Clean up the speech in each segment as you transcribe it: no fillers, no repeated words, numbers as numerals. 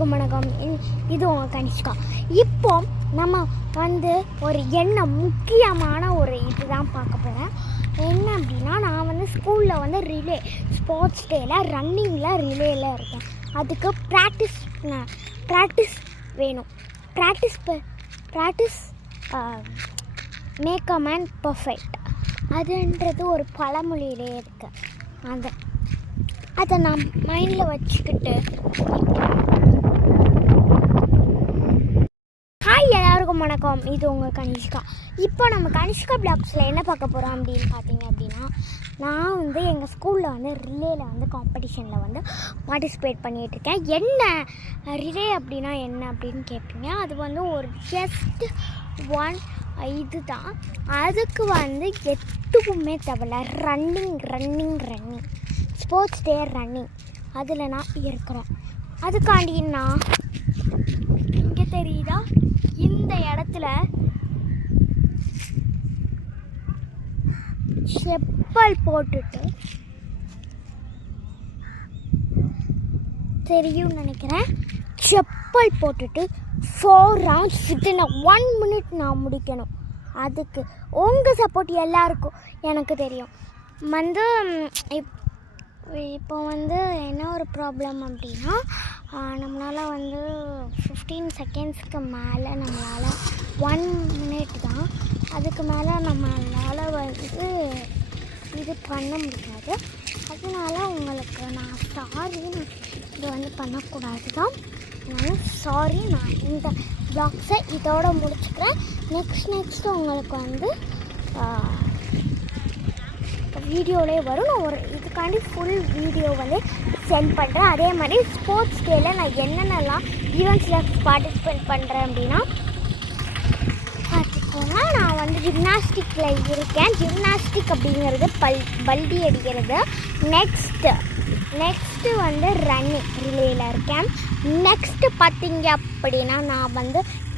எல்லாருக்கும் வணக்கம். இது உங்கள் கனிஷ்கா. இப்போ நம்ம ஒரு முக்கியமான ஒரு இதுதான் பார்க்க போகிறேன். என்ன அப்படின்னா, நான் ஸ்கூலில் ரிலே ஸ்போர்ட்ஸ் டேயில் ரன்னிங்கில் ரிலேயில் இருக்கேன். அதுக்கு ப்ராக்டிஸ் வேணும். Practice make a man perfect அதுன்றது ஒரு பழமொழியிலே இருக்குது. அதை நான் மைண்டில் வச்சுக்கிட்டு ஹாய் எல்லாருக்கும் வணக்கம். இது உங்கள் கனிஷ்கா. இப்போ நம்ம கனிஷ்கா பிளாக்ஸில் என்ன பார்க்க போகிறோம் அப்படின்னு பார்த்தீங்க அப்படின்னா, நான் எங்கள் ஸ்கூலில் ரிலேயில் காம்படிஷனில் பார்ட்டிசிபேட் பண்ணிகிட்ருக்கேன். என்ன ரிலே அப்படின்னா என்ன அப்படின்னு கேட்பீங்க. அது ஒரு ஜஸ்ட் இது தான். அதுக்கு எதுவுமே தேவையில்ல. ரன்னிங் ஸ்போர்ட்ஸ் டே ரன்னிங் அதில் நான் இருக்கிறேன். அதுக்காண்டி நான் இங்கே தெரியுதா, இந்த இடத்துல செப்பல் போட்டுட்டு தெரியும் நினைக்கிறேன். செப்பல் போட்டுட்டு 4 rounds வித்தின் 1 minute நான் முடிக்கணும். அதுக்கு உங்கள் சப்போர்ட் எல்லாருக்கும் எனக்கு தெரியும். இப்போ என்ன ஒரு ப்ராப்ளம் அப்படின்னா, நம்மளால் 15 secondsக்கு மேலே நம்மளால் 1 minute தான். அதுக்கு மேலே நம்மளால் இது பண்ண முடியாது. அதனால உங்களுக்கு நான் சாரி, இது பண்ணக்கூடாது தான். அதனால சாரி. நான் இந்த பிளாக்ஸை இதோட முடிச்சுக்கிறேன். நெக்ஸ்ட் உங்களுக்கு வீடியோவிலே வரும். நான் இதுக்காண்டி ஃபுல் வீடியோ சென்ட் பண்ணுறேன். அதே மாதிரி ஸ்போர்ட்ஸ் டேயில் நான் என்னென்னலாம் ஈவெண்ட்ஸில் பார்ட்டிசிபேட் பண்ணுறேன் அப்படின்னா பார்த்துக்கோங்க. நான் ஜிம்னாஸ்டிக்கில் இருக்கேன். ஜிம்னாஸ்டிக் அப்படிங்கிறது பல்டி அடிக்கிறது. நெக்ஸ்ட்டு ரன்னிங் ரிலேயில் இருக்கேன். நெக்ஸ்ட்டு பார்த்தீங்க அப்படின்னா, நான்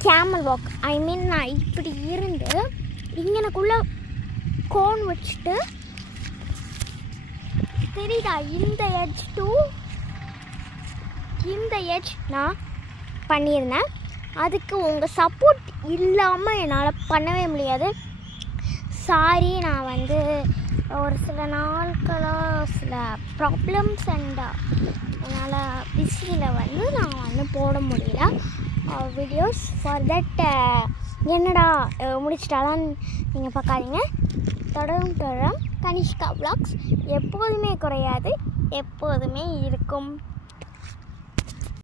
கேமல் வாக், நான் இப்படி இருந்து இங்கனக்குள்ளே கோன் வச்சுட்டு தெரியுதா, இந்த எட்ஜ் நான் பண்ணியிருந்தேன். அதுக்கு உங்கள் சப்போர்ட் இல்லாமல் என்னால் பண்ணவே முடியாது. சாரி. நான் ஒரு சில நாட்களாக சில ப்ராப்ளம்ஸ் என்னால் பிஸியில் நான் போட முடியல வீடியோஸ். ஃபார் தட் என்னடா முடிச்சிட்டாலாம் நீங்கள் பார்க்காதீங்க. தொடரும் கனிஷ்கா பிளாக்ஸ் எப்போதுமே குறையாது, எப்போதுமே இருக்கும்.